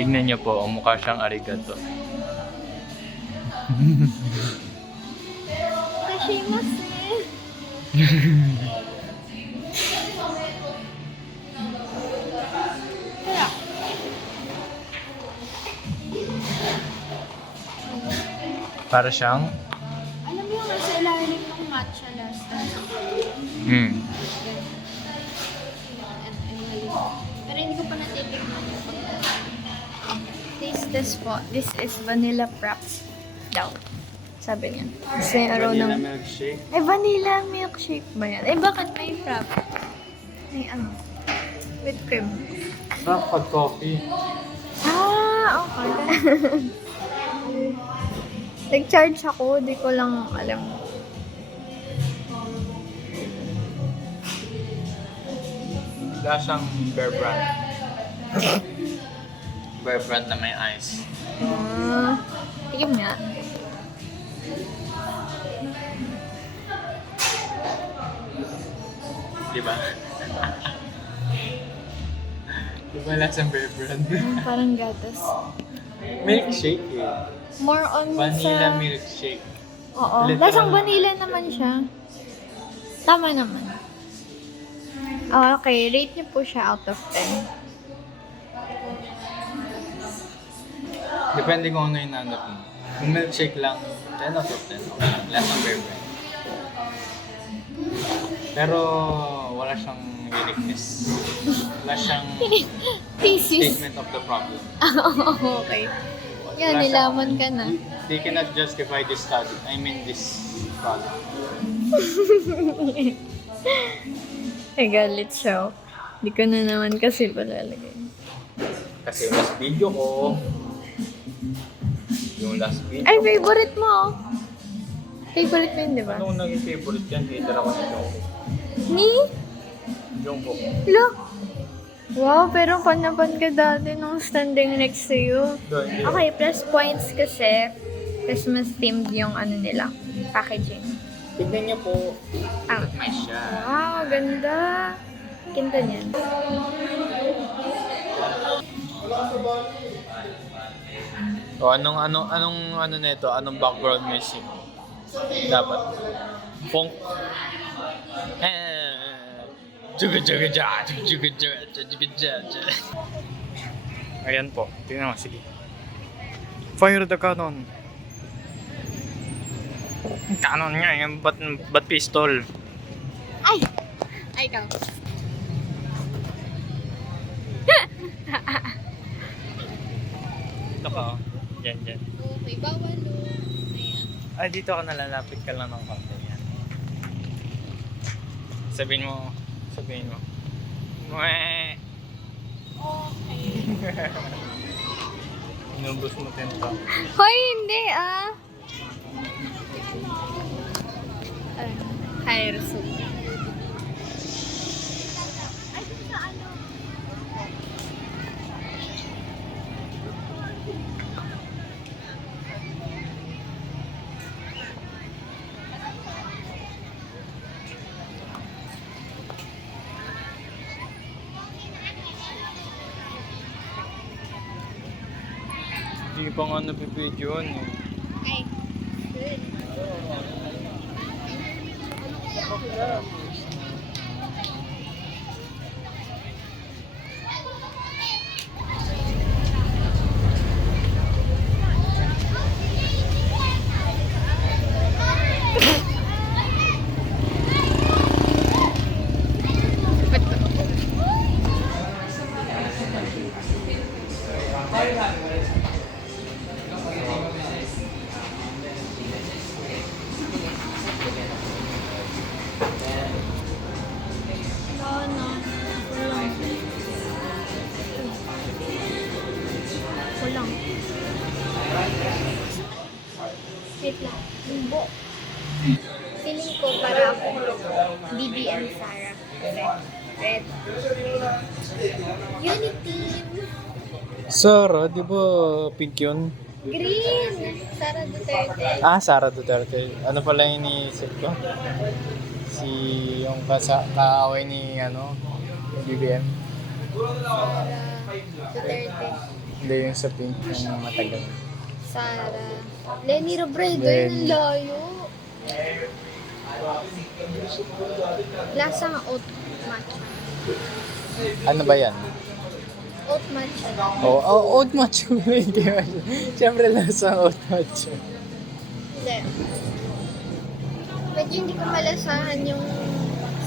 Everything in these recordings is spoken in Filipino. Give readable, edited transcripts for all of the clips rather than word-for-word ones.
Tignan niyo po, mukha siyang arigato. Kashimasu. Kaya, Para siyang... alam mo yung nasa ilalim ng matcha last time? Hmm. Pero hindi ko pa natitignan yung pagkakas. Taste this po. This is vanilla frappe daw. Sabi niya. Kasi araw ng... milkshake. Ay, vanilla milkshake ba yan? Eh, bakit may frappe? May ano? With cream. Sarap pag coffee. Ah, okay. Nag-charge ako, di ko lang alam. Wala siyang Bear Brand. Bear Brand na may ice. Tigim nga. Di ba? Di ba lasang Bear Brand? Parang gatas. Milkshake eh. More on Vanilla sa... milkshake. Oo. Literal. Lasang vanilla naman siya. Tama naman. Oh, okay, rate niyo po siya out of 10. Depende kung ano yung nanap mo. Kung milkshake lang, 10 out of 10. Okay lang. Lasang Bear Brand. Pero wala siyang uniqueness. Wala siyang Thesis. statement of the problem. Okay. Yan, Wala siyang- nilaman ka na. They cannot justify this study. I mean this product. Ay, galit siya. Hindi ko na naman kasi palalagay. Kasi yung last video ko, Ay, favorite mo oh. Favorite mo yun, di ba? Ano naging favorite yan? Hater ako ni Jungkook. Ni? Jungkook. Look! Wow, pero panapan ka dati nung standing next to you. Hindi. Okay, plus points kasi Christmas themed yung ano nila, packaging. Tignan niyo po. Ah. Nice siya. Wow, ganda. Kinta niyan. O anong nito? Anong background music? Dapat. Funk. Ayan po. Tingnan mo, sige. Fire the cannon. Cannon nga, yung bat pistol. Ay! Ay, ikaw. Ito ka, oh. Diyan. Oh, may bawal oh. Ayan. Ay, dito ka nalalapit ka lang ng konti. Yan. Sabihin mo. Mweh! Okay. Inubos mo tinta. Hoy, hindi ah. Hi, Rasul. Ay, dun sa ano? Hindi pa nga nabibidyoan eh. Ay, good. No. Kulang. Wait lang. Bumbo. Feeling ko para ako BBM Sarah. Red. Unity. Sara, di ba pink yun? Green. Sara Duterte. Ah, Sara Duterte. Ano pala yung iniisip ko? Si yung kaaway ni BBM. Sara Duterte. Hindi yung sa pink yung matagal. Sara. Lenny Robredo, Lenny. yun ang layo. Lasang oat matcha. Ano ba yan? Oat matcha. Oat matcha. Hindi ba? Siyempre lasang oat matcha. Hindi. Medyo hindi ko malasahan yung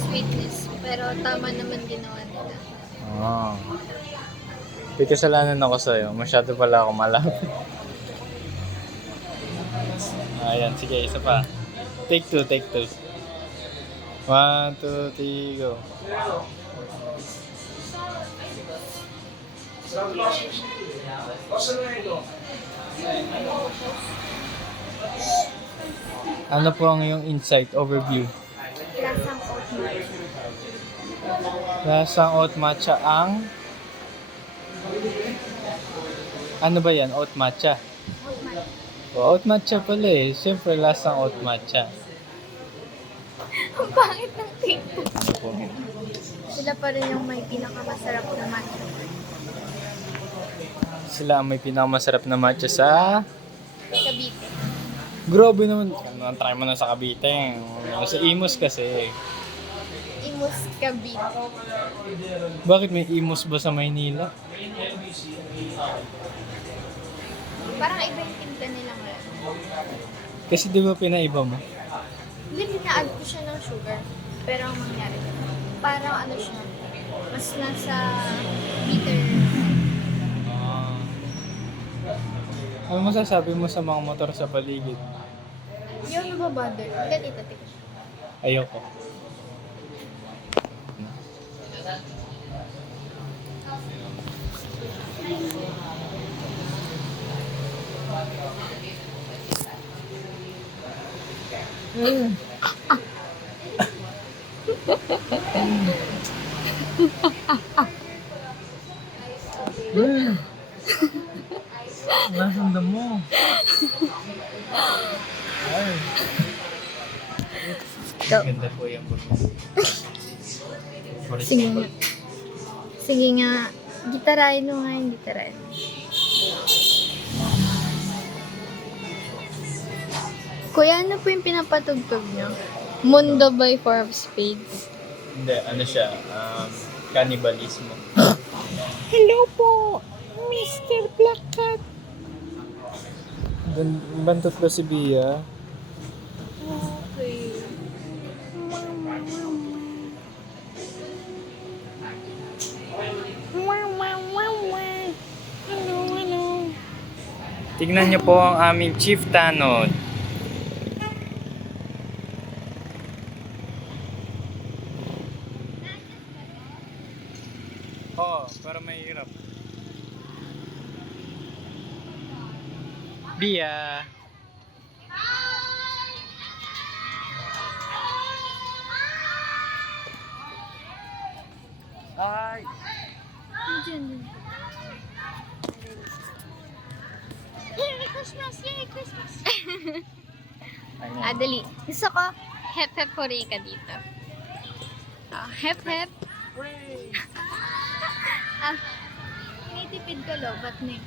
sweetness. Pero tama naman ginawa nila. Oh. May kasalanan ako sa'yo. Masyado pala ako malapit. Ayan, sige, isa pa. Take two. 1, 2, 3, go. Ano po ang iyong insight, overview? Lasang oat matcha. Lasang oat matcha ang... Ano ba yan? Oat matcha? Oat matcha. Oat matcha pala eh. Siyempre, lasang oat matcha. Ang pangit ng TikTok. Sila pa rin yung may pinakamasarap na matcha. Sila ang may pinakamasarap na matcha sa... Cavite. Grabe naman. Try mo na sa Cavite. Sa Imus kasi. Imus Cavite. Bakit may Imus ba sa Maynila? Parang iba yung timpla nila ngayon. Kasi di ba pinaiba mo? Hindi, pina-add ko siya ng sugar. Pero ang mangyari, parang ano siya, mas nasa bitter. Ano masasabi mo sa mga motor sa paligid? Yun, nababother. Hindi, tita, tita. Ayoko. Nasaan mo? Ay. Ganda po yung Sige nga. Sige nga. Gitarahin mo nga yung gitarahin. Kuya, ano po yung pinapatugtog nyo? Mundo by Four of Spades. Hindi, ano siya? Cannibalismo. Hello po, Mr. Black Cat. Bantot ba si Bia? Okay. Tignan niyo po ang aming chief tanod. Oh, para mahirap. Bia. Ay. Yay, Christmas! Yay, Christmas! Ayun. Dali. Gusto ko, hep-hep hooray ka dito. Hep-hep. Tinitipid ko lobat na eh.